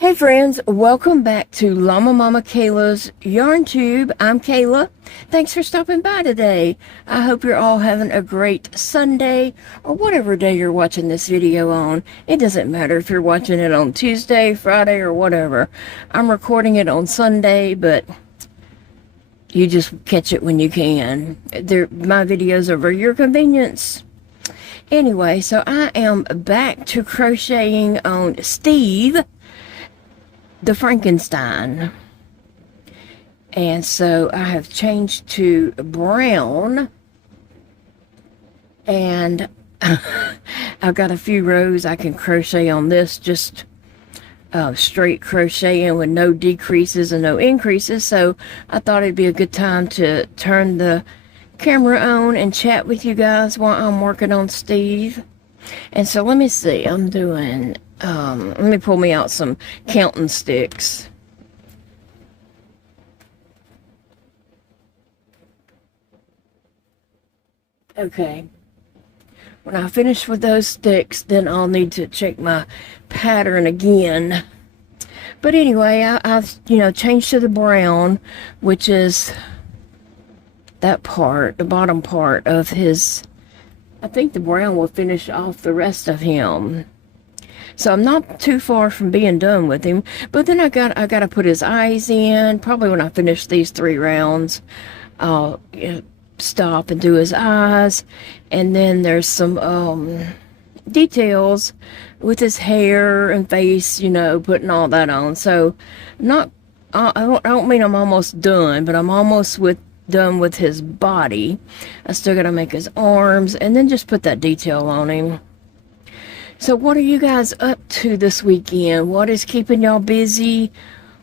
Hey friends, welcome back to Llama Mama Kayla's Yarn Tube. I'm Kayla. Thanks for stopping by today. I hope you're all having a great Sunday or whatever day you're watching this video on. It doesn't matter if you're watching it on Tuesday, Friday, or whatever. I'm recording it on Sunday, but you just catch it when you can. My videos are for your convenience. Anyway, so I am back to crocheting on Steve, the Frankenstein, and so I have changed to brown, and I've got a few rows I can crochet on this, just straight crocheting with no decreases and no increases. So I thought it'd be a good time to turn the camera on and chat with you guys while I'm working on Steve. And so let me see, I'm doing let me pull me out some counting sticks. Okay. When I finish with those sticks, then I'll need to check my pattern again. But anyway, I've changed to the brown, which is that part, the bottom part of his. I think the brown will finish off the rest of him. So I'm not too far from being done with him. But then I got to put his eyes in. Probably when I finish these 3 rounds, I'll stop and do his eyes. And then there's some details with his hair and face, putting all that on. So I don't mean I'm almost done, but I'm almost done with his body. I still got to make his arms and then just put that detail on him. So what are you guys up to this weekend? What is keeping y'all busy?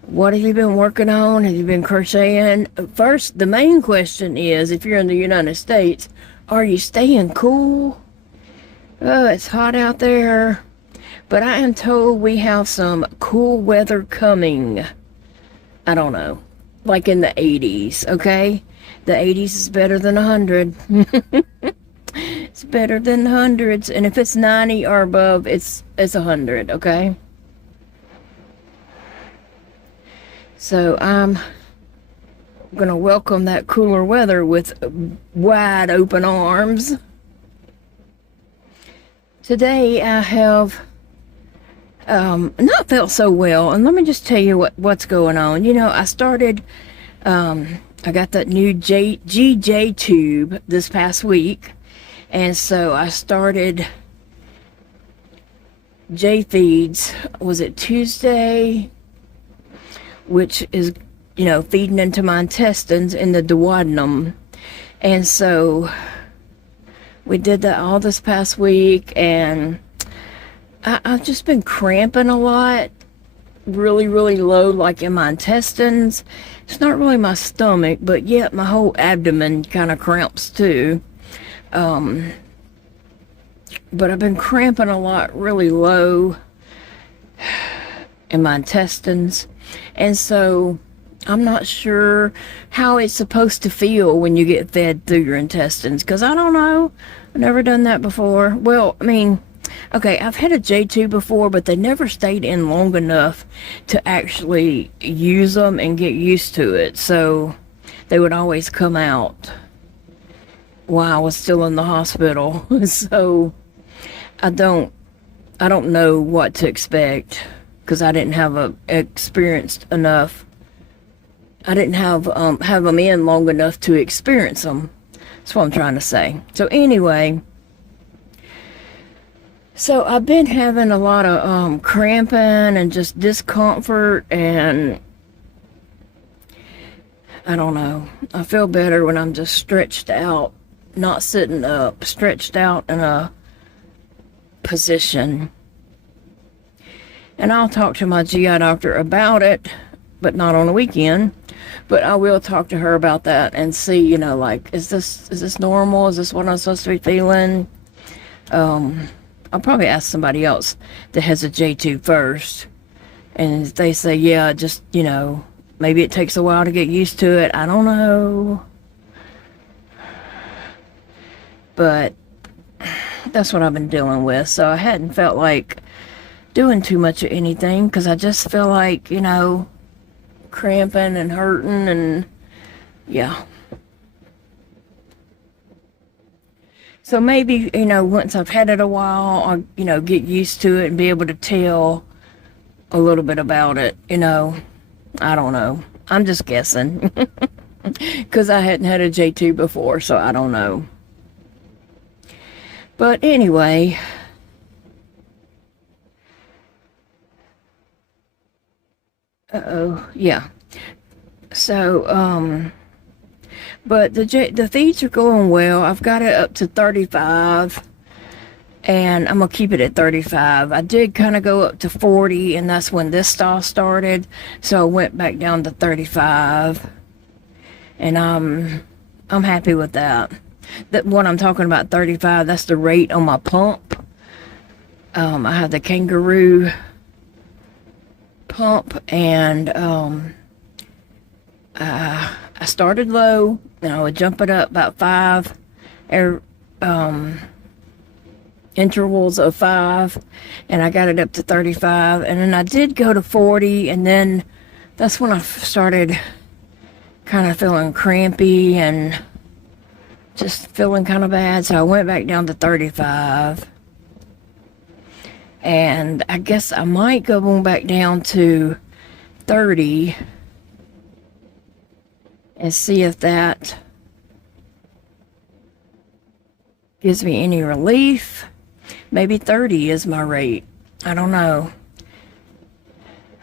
What have you been working on? Have you been crocheting? First, the main question is, if you're in the United States, are you staying cool? Oh, it's hot out there. But I am told we have some cool weather coming. I don't know. Like in the 80s, okay? The 80s is better than 100. It's better than hundreds, and if it's 90 or above, it's 100, okay? So I'm gonna welcome that cooler weather with wide open arms. Today I have not felt so well, and let me just tell you what's going on. I started I got that new GJ tube this past week. And so I started J feeds, was it Tuesday? Which is, feeding into my intestines in the duodenum. And so we did that all this past week, and I've just been cramping a lot, really, really low, like in my intestines. It's not really my stomach, but yet my whole abdomen kind of cramps too. But I've been cramping a lot, really low in my intestines, and so I'm not sure how it's supposed to feel when you get fed through your intestines, because I don't know. I've never done that before. Well, I mean, okay, I've had a J2 before, but they never stayed in long enough to actually use them and get used to it, so they would always come out while I was still in the hospital. So I don't know what to expect, because I didn't have experienced enough. I didn't have them in long enough to experience them. That's what I'm trying to say. So anyway, so I've been having a lot of cramping and just discomfort, and I don't know. I feel better when I'm just stretched out, not sitting up, stretched out in a position. And I'll talk to my GI doctor about it, but not on the weekend. But I will talk to her about that and see, like, is this normal? Is this what I'm supposed to be feeling? I'll probably ask somebody else that has a J2 first. And if they say, yeah, just, maybe it takes a while to get used to it. I don't know. But that's what I've been dealing with. So I hadn't felt like doing too much of anything because I just feel like, you know, cramping and hurting, and yeah. So maybe, you know, once I've had it a while, I'll, you know, get used to it and be able to tell a little bit about it, you know. I don't know. I'm just guessing. Because I hadn't had a J2 before, so I don't know. But anyway. Yeah. So, but the feeds are going well. I've got it up to 35, and I'm gonna keep it at 35. I did kind of go up to 40, and that's when this style started, so I went back down to 35, and I'm happy with that. That what I'm talking about, 35, that's the rate on my pump. I have the kangaroo pump, and I started low, and I would jump it up about 5 intervals of 5, and I got it up to 35, and then I did go to 40, and then that's when I started kind of feeling crampy and just feeling kind of bad, so I went back down to 35. And I guess I might go on back down to 30 and see if that gives me any relief. Maybe 30 is my rate. I don't know.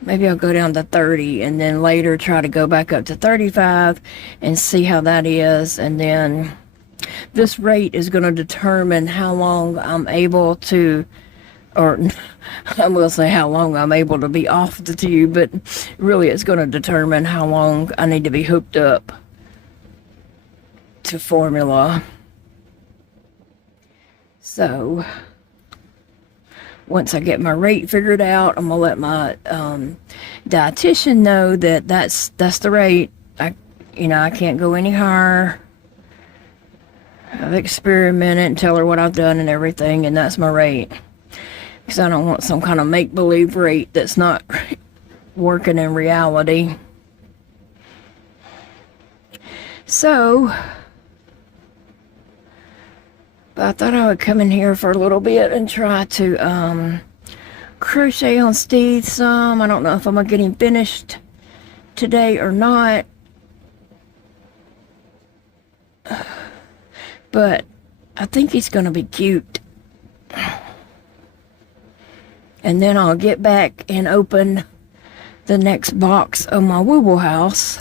Maybe I'll go down to 30 and then later try to go back up to 35 and see how that is. And then this rate is going to determine how long I'm able to, or I'm going to say how long I'm able to be off the tube, but really it's going to determine how long I need to be hooked up to formula. So once I get my rate figured out, I'm going to let my dietitian know that that's the rate. I can't go any higher. I've experimented and tell her what I've done and everything, and that's my rate. Because I don't want some kind of make-believe rate that's not working in reality. So, but I thought I would come in here for a little bit and try to crochet on Steve some. I don't know if I'm going to get him finished today or not. But I think he's going to be cute. And then I'll get back and open the next box of my Wooble house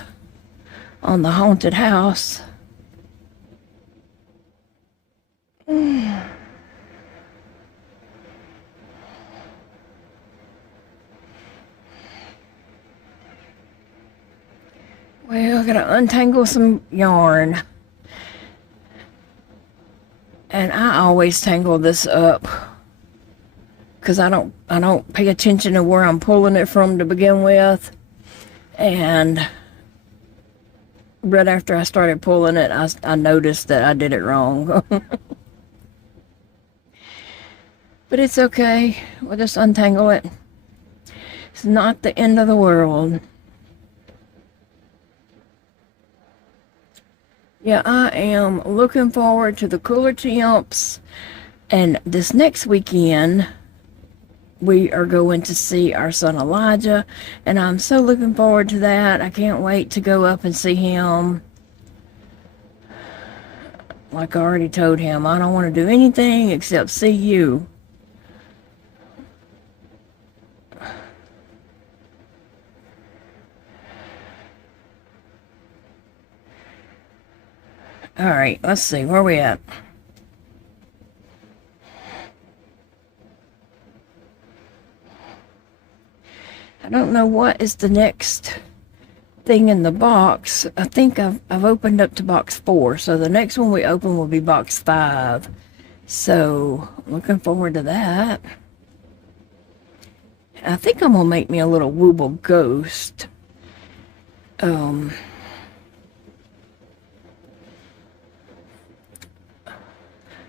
on the haunted house. Well, I gotta untangle some yarn. And I always tangle this up, because I don't pay attention to where I'm pulling it from to begin with. And right after I started pulling it, I noticed that I did it wrong. But it's okay. We'll just untangle it. It's not the end of the world. Yeah, I am looking forward to the cooler temps. And this next weekend, we are going to see our son Elijah, and I'm so looking forward to that. I can't wait to go up and see him. Like I already told him, I don't want to do anything except see you. All right, let's see, where are we at? I don't know what is the next thing in the box. I think I've opened up to box 4, so the next one we open will be box 5. So, looking forward to that. I think I'm gonna make me a little Wooble ghost.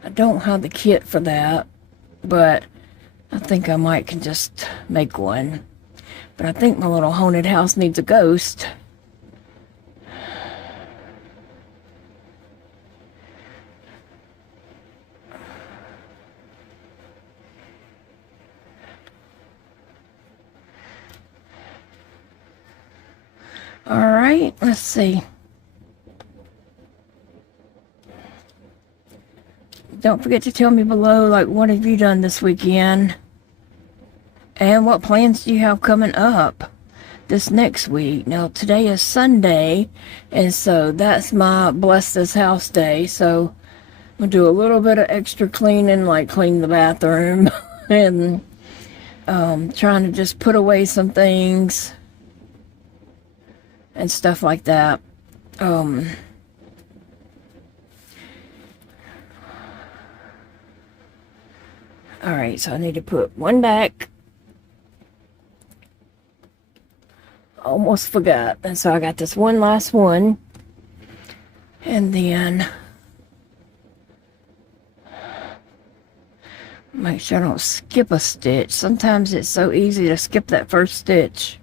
I don't have the kit for that, but I think I might can just make one. But I think my little haunted house needs a ghost. All right, let's see. Don't forget to tell me below, like, what have you done this weekend? And what plans do you have coming up this next week? Now, today is Sunday, and so that's my Bless This House day. So, I'll do a little bit of extra cleaning, like clean the bathroom, and trying to just put away some things and stuff like that. Alright, so I need to put one back. Almost forgot. And so I got this one last one. And then make sure I don't skip a stitch. Sometimes it's so easy to skip that first stitch.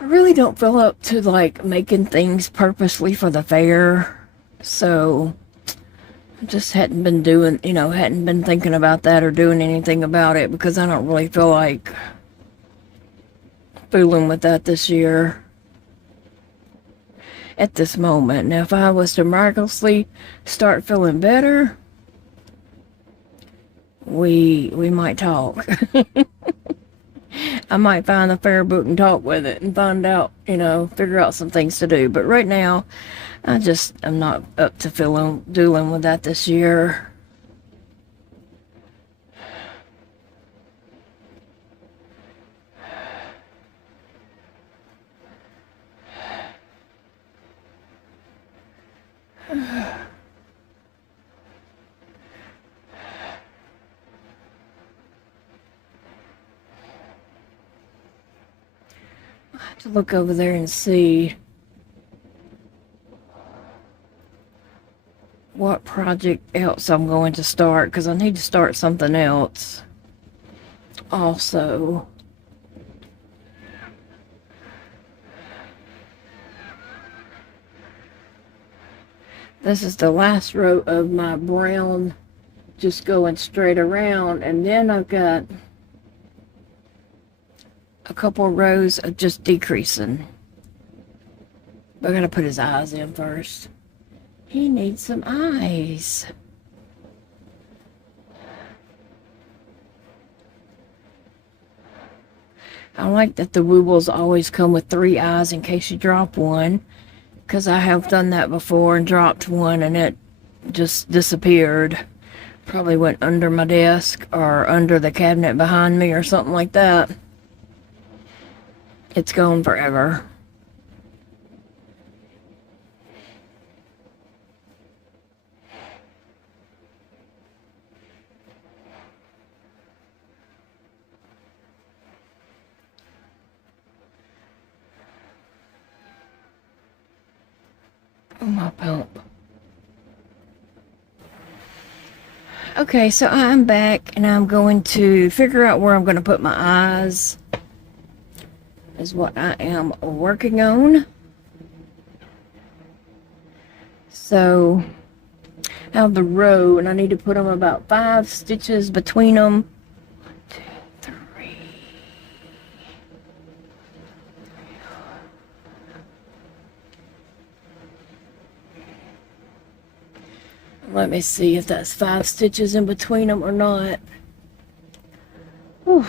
I really don't feel up to like making things purposely for the fair, so I just hadn't been doing, hadn't been thinking about that or doing anything about it because I don't really feel like fooling with that this year at this moment. Now, if I was to miraculously start feeling better, we might talk. I might find the fair book and talk with it and find out, figure out some things to do. But right now, I'm not up to dealing with that this year. To look over there and see what project else I'm going to start, because I need to start something else also. This is the last row of my brown just going straight around, and then I've got a couple rows of just decreasing. We're gonna put his eyes in first. He needs some eyes. I like that the Woobles always come with 3 eyes in case you drop one, because I have done that before and dropped one and it just disappeared. Probably went under my desk or under the cabinet behind me or something like that. It's gone forever. Oh, my pump. Okay, so I'm back and I'm going to figure out where I'm going to put my eyes. Is what I am working on. So I have the row and I need to put them about 5 stitches between them. 1, 2, 3. Let me see if that's 5 stitches in between them or not. Whew.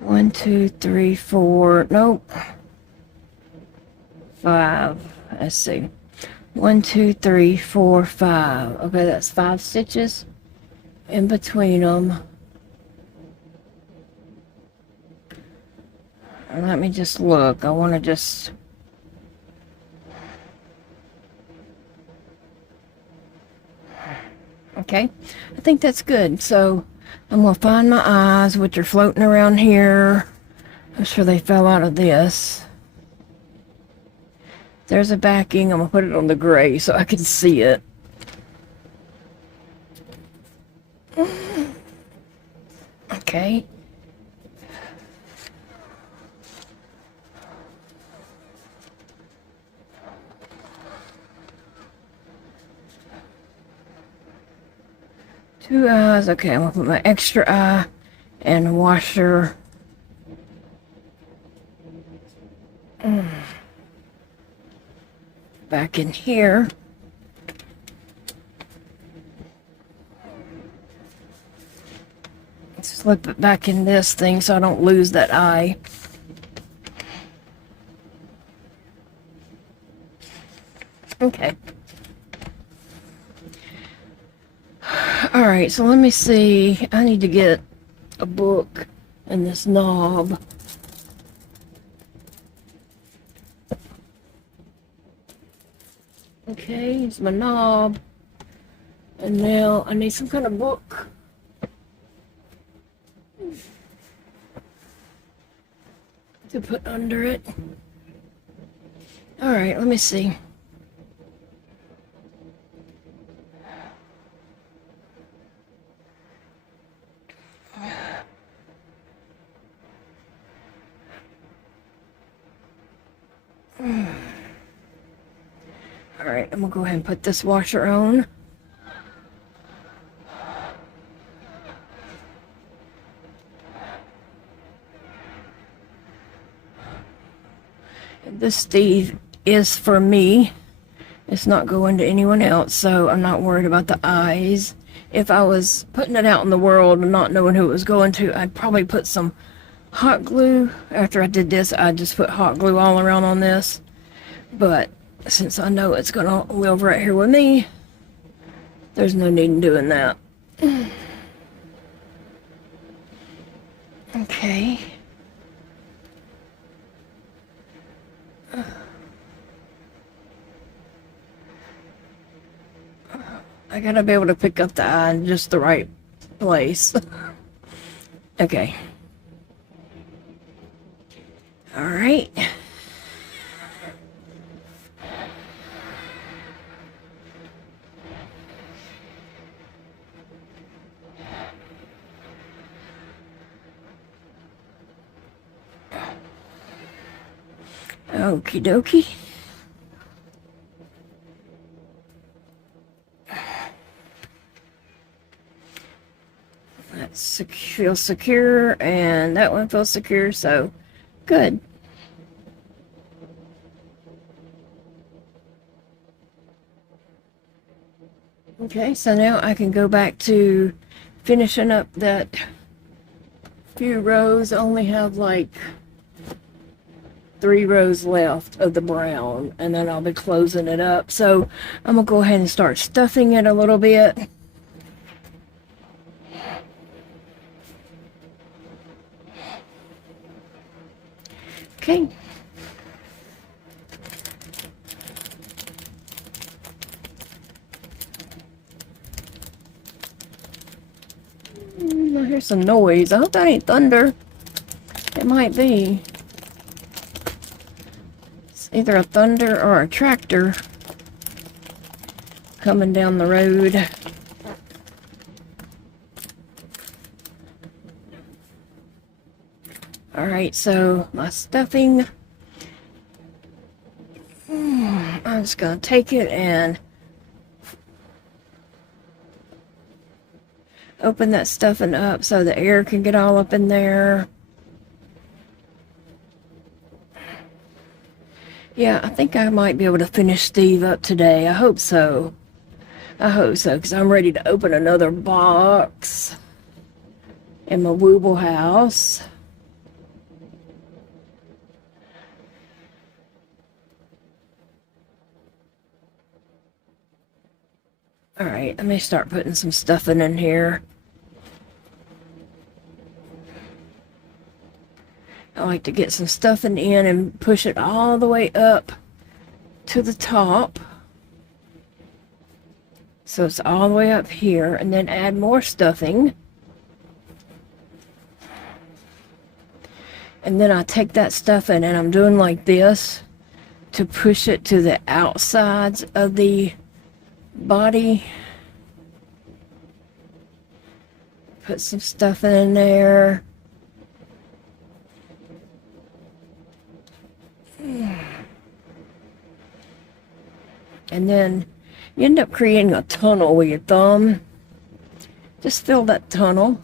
1, 2, 3, 4. Nope. 5. Let's see. 1, 2, 3, 4, 5. Okay, that's 5 stitches in between them. Let me just look. I want to just... Okay, I think that's good. So I'm going to find my eyes, which are floating around here. I'm sure they fell out of this. There's a backing. I'm going to put it on the gray so I can see it. Okay. Two eyes. Okay, I'm going to put my extra eye and washer. Back in here. Slip it back in this thing so I don't lose that eye. Okay. Alright, so let me see. I need to get a book and this knob. Okay, here's my knob. And now I need some kind of book. To put under it. Alright, let me see. Alright, I'm gonna go ahead and put this washer on. This Steve is for me. It's not going to anyone else, so I'm not worried about the eyes. If I was putting it out in the world and not knowing who it was going to, I'd probably put some hot glue. After I did this, I just put hot glue all around on this. But since I know it's going to live right here with me, there's no need in doing that. Okay. I gotta be able to pick up the eye in just the right place. Okay. Alright. Okie dokie. That feels secure, and that one feels secure, so good. Okay, so now I can go back to finishing up that few rows. I only have like 3 rows left of the brown, and then I'll be closing it up. So I'm gonna go ahead and start stuffing it a little bit. Okay. I hear some noise. I hope that ain't thunder. It might be. It's either a thunder or a tractor coming down the road. Alright, so my stuffing, I'm just going to take it and open that stuffing up so the air can get all up in there. Yeah, I think I might be able to finish Steve up today. I hope so. I hope so, because I'm ready to open another box in my Wooble house. Alright, let me start putting some stuffing in here. I like to get some stuffing in and push it all the way up to the top. So it's all the way up here, and then add more stuffing. And then I take that stuffing and I'm doing like this to push it to the outsides of the body. Put some stuffing in there. And then you end up creating a tunnel with your thumb. Just fill that tunnel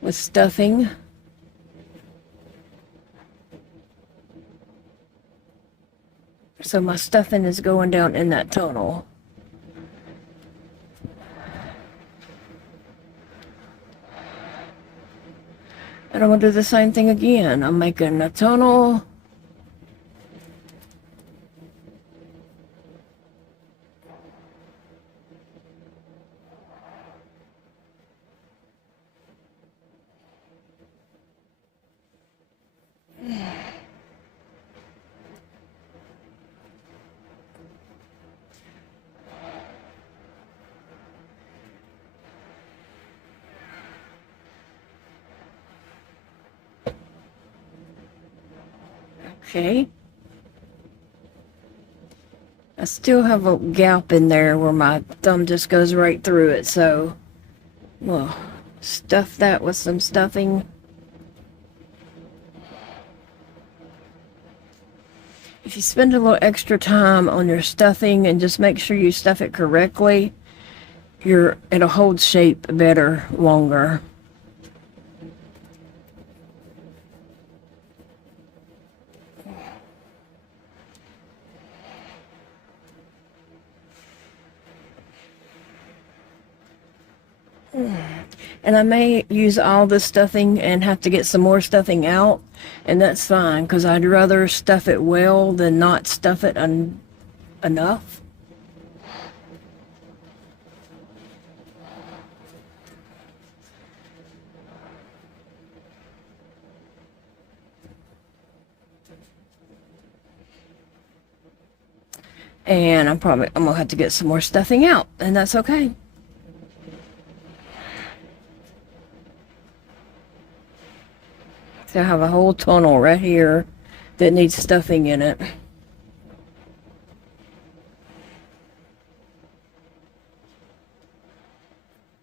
with stuffing. So my stuffing is going down in that tunnel. And I'm going to do the same thing again. I'm making a tunnel. Okay. I still have a gap in there where my thumb just goes right through it, so we'll stuff that with some stuffing. If you spend a little extra time on your stuffing and just make sure you stuff it correctly, it'll hold shape better longer. And I may use all this stuffing and have to get some more stuffing out, and that's fine, because I'd rather stuff it well than not stuff it enough. And I'm gonna have to get some more stuffing out, and that's okay. So I have a whole tunnel right here that needs stuffing in it.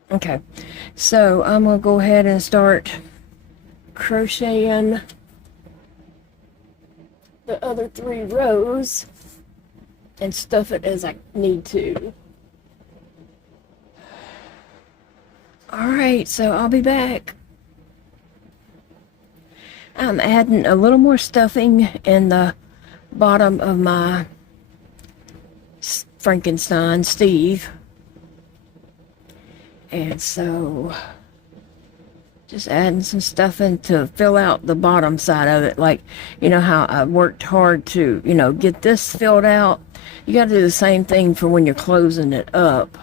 Okay, so I'm going to go ahead and start crocheting the other 3 rows and stuff it as I need to. Alright, so I'll be back. I'm adding a little more stuffing in the bottom of my Frankenstein Steve. And so just adding some stuffing to fill out the bottom side of it. Like, you know how I worked hard to, get this filled out. You got to do the same thing for when you're closing it up.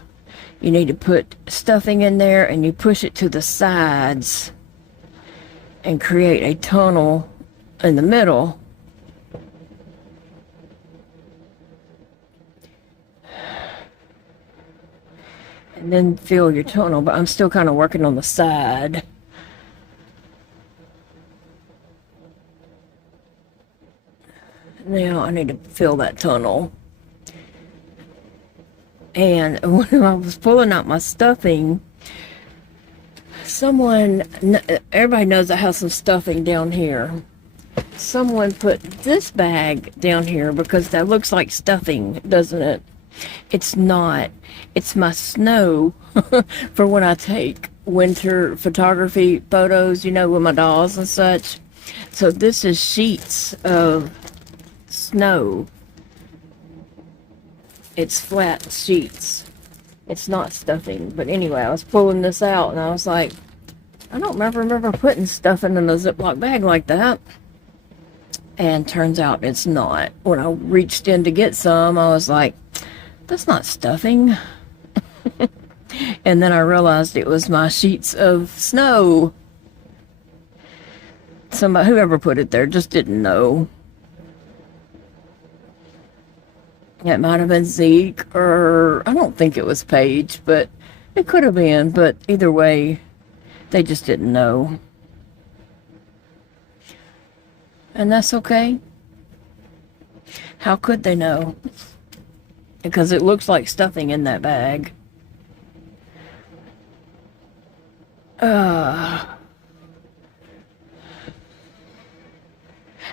You need to put stuffing in there and you push it to the sides and create a tunnel in the middle. And then fill your tunnel, but I'm still kind of working on the side. Now I need to fill that tunnel. And when I was pulling out my stuffing, everybody knows I have some stuffing down here. Someone put this bag down here because that looks like stuffing, doesn't it? It's not. It's my snow for when I take winter photography photos, with my dolls and such. So this is sheets of snow. It's flat sheets. It's not stuffing. But anyway, I was pulling this out and I was like, I don't remember putting stuffing in a Ziploc bag like that. And turns out it's not. When I reached in to get some, I was like, that's not stuffing. And then I realized it was my sheets of snow. Whoever put it there just didn't know. It might have been Zeke, or I don't think it was Paige, but it could have been. But either way, they just didn't know. And that's okay. How could they know? Because it looks like stuffing in that bag.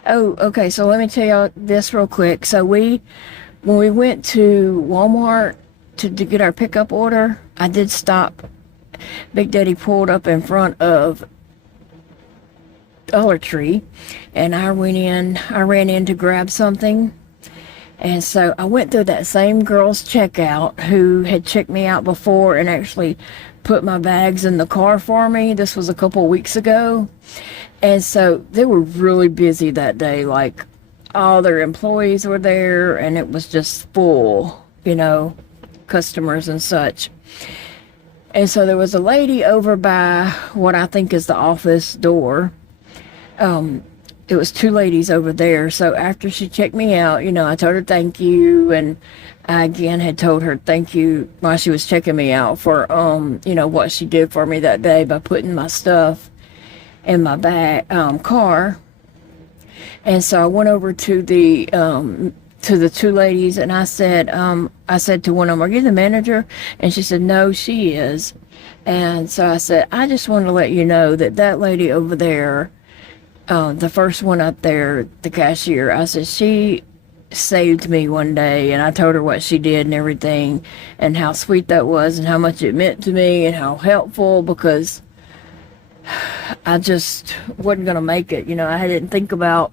Oh, okay, so let me tell you this real quick. So when we went to Walmart to get our pickup order, I did stop. Big Daddy pulled up in front of Dollar Tree, and I ran in to grab something. And so I went through that same girl's checkout who had checked me out before and actually put my bags in the car for me. This was a couple weeks ago. And so they were really busy that day. Like, all their employees were there, and it was just full, customers and such. And so there was a lady over by what I think is the office door. It was two ladies over there. So after she checked me out, I told her thank you, and I again had told her thank you while she was checking me out for what she did for me that day by putting my stuff in my car. And so I went over to the two ladies, and I said to one of them, "Are you the manager?" And she said, "No, she is." And so I said, "I just wanted to let you know that lady over there, the first one up there, the cashier," I said, "she saved me one day," and I told her what she did and everything, and how sweet that was, and how much it meant to me, and how helpful, because I just wasn't going to make it. I didn't think about,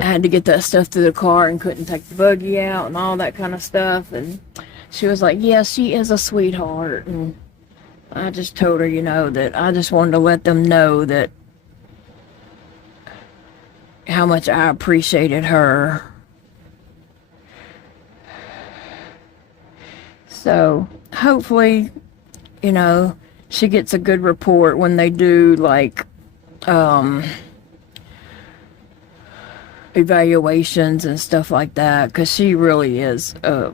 I had to get that stuff to the car and couldn't take the buggy out and all that kind of stuff. And she was like, "Yeah, she is a sweetheart." And I just told her, that I just wanted to let them know that how much I appreciated her. So hopefully, she gets a good report when they do like evaluations and stuff like that, because she really is a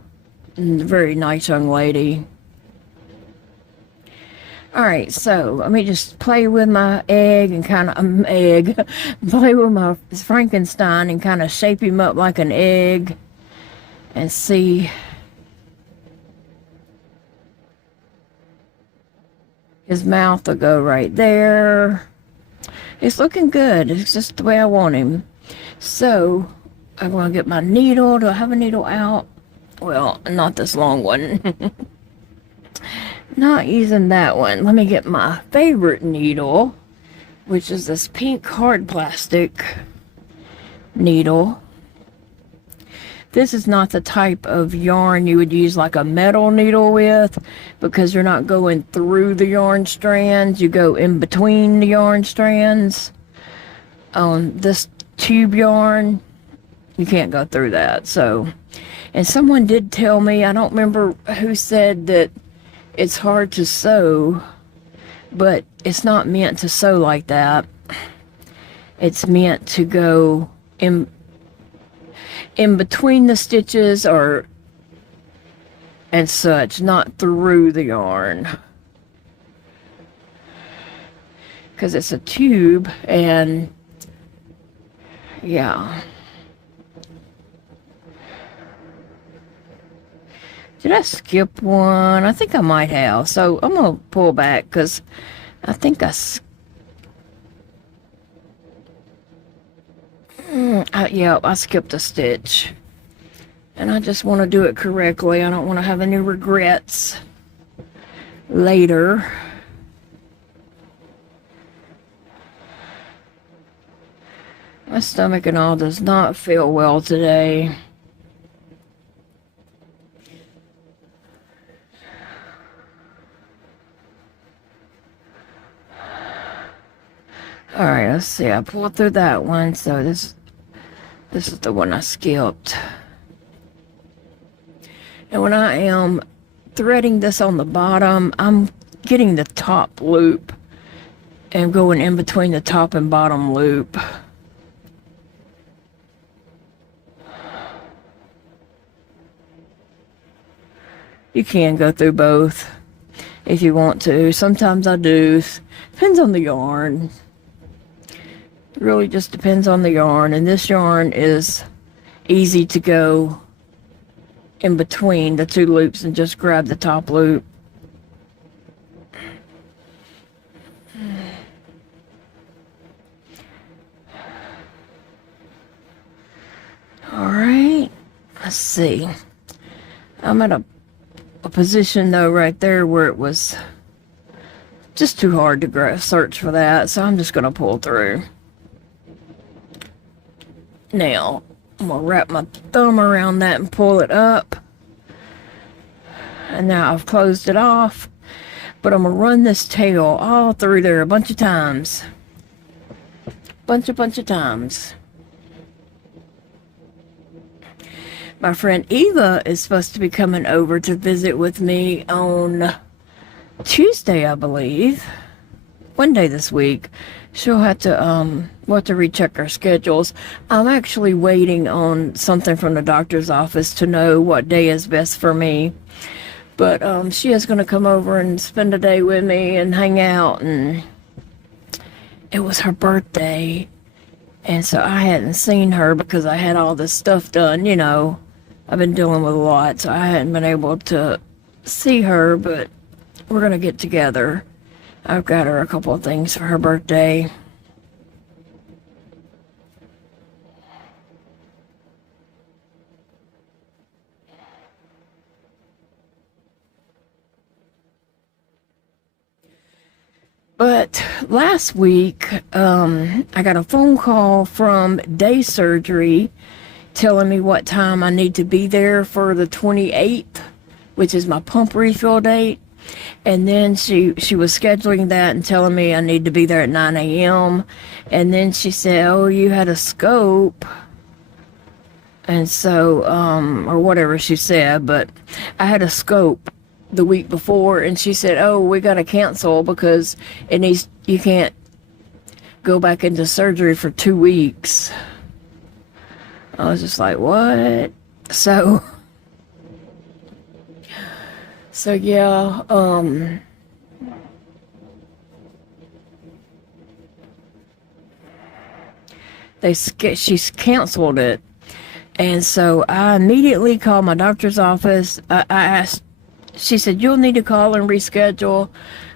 very nice young lady. All right, so let me just play with my egg and play with my Frankenstein and kind of shape him up like an egg and see. His mouth will go right there. It's looking good. It's just the way I want him. So I'm going to get my needle. Do I have a needle out? Well, not this long one. Not using that one. Let me get my favorite needle, which is this pink hard plastic needle. This is not the type of yarn you would use like a metal needle with, because you're not going through the yarn strands. You go in between the yarn strands. On this tube yarn, you can't go through that. So, and someone did tell me, I don't remember who said that it's hard to sew, but it's not meant to sew like that. It's meant to go in between the stitches and such, not through the yarn, because it's a tube. And yeah, did I skip one? I think I might have. So I'm gonna pull back, because I think I skipped a stitch, and I just want to do it correctly. I don't want to have any regrets later. My stomach and all does not feel well today. All right, let's see. I pulled through that one, so this is the one I skipped. And when I am threading this on the bottom, I'm getting the top loop and going in between the top and bottom loop. You can go through both if you want to. Sometimes I do. Depends on the yarn. It really just depends on the yarn, and this yarn is easy to go in between the two loops and just grab the top loop. Alright, let's see. I'm at a position though right there where it was just too hard to search for that, so I'm just going to pull through. Now, I'm going to wrap my thumb around that and pull it up. And now I've closed it off, but I'm going to run this tail all through there a bunch of times. Bunch of times. My friend Eva is supposed to be coming over to visit with me on Tuesday, I believe. One day this week. She'll have to, we'll have to recheck our schedules. I'm actually waiting on something from the doctor's office to know what day is best for me. But she is going to come over and spend a day with me and hang out. And it was her birthday. And so I hadn't seen her because I had all this stuff done, you know. I've been dealing with a lot, so I hadn't been able to see her, but we're going to get together. I've got her a couple of things for her birthday. But last week, I got a phone call from day surgery telling me what time I need to be there for the 28th, which is my pump refill date. And then she was scheduling that and telling me I need to be there at 9 a.m. And then she said, oh, you had a scope. And so, or whatever she said, but I had a scope the week before, and she said, oh, we got to cancel because you can't go back into surgery for 2 weeks. I was just like, what? So yeah, she's canceled it. And so I immediately called my doctor's office. I asked, she said, you'll need to call and reschedule.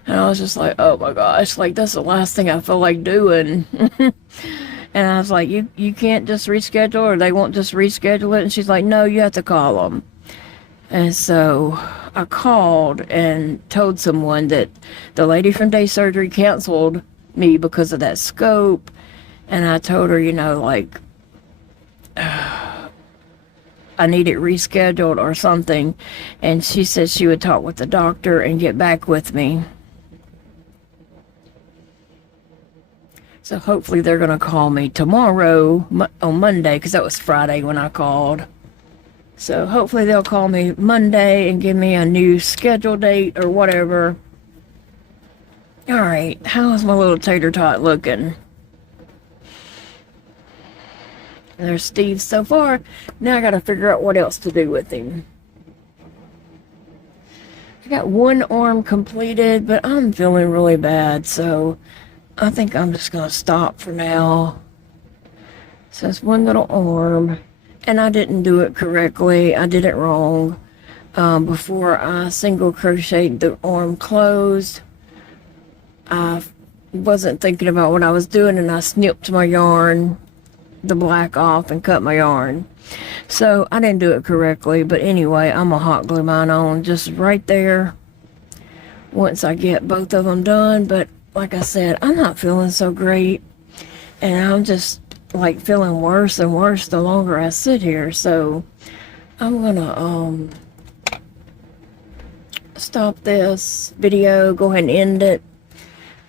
And I was just like, oh my gosh, like that's the last thing I feel like doing. And I was like, you can't just reschedule, or they won't just reschedule it? And she's like, no, you have to call them. And so I called and told someone that the lady from day surgery canceled me because of that scope. And I told her, you know, like, I need it rescheduled or something. And she said she would talk with the doctor and get back with me. So hopefully they're going to call me tomorrow on Monday, because that was Friday when I called. So hopefully they'll call me Monday and give me a new schedule date or whatever. All right, how's my little tater tot looking? There's Steve so far. Now I got to figure out what else to do with him. I got one arm completed, but I'm feeling really bad, so I think I'm just going to stop for now. So it's one little arm, and I didn't do it correctly. I did it wrong. Before I single crocheted the arm closed, I wasn't thinking about what I was doing, and I snipped my yarn, the black off, and cut my yarn. So I didn't do it correctly, but anyway, I'm gonna hot glue mine on just right there once I get both of them done. But like I said, I'm not feeling so great, and I'm just like feeling worse and worse the longer I sit here. So I'm gonna stop this video, go ahead and end it.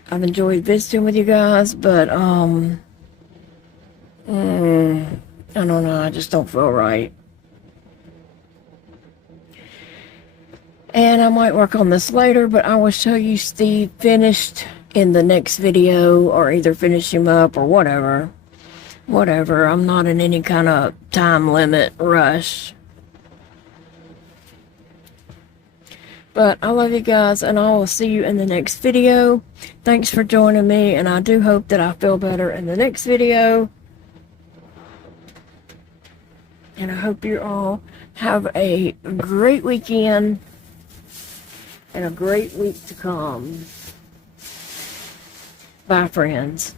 I've enjoyed visiting with you guys, but I don't know, I just don't feel right. And I might work on this later, but I will show you Steve finished in the next video, or either finish him up or whatever. Whatever, I'm not in any kind of time limit rush. But I love you guys, and I will see you in the next video. Thanks for joining me, and I do hope that I feel better in the next video. And I hope you all have a great weekend and a great week to come. Bye, friends.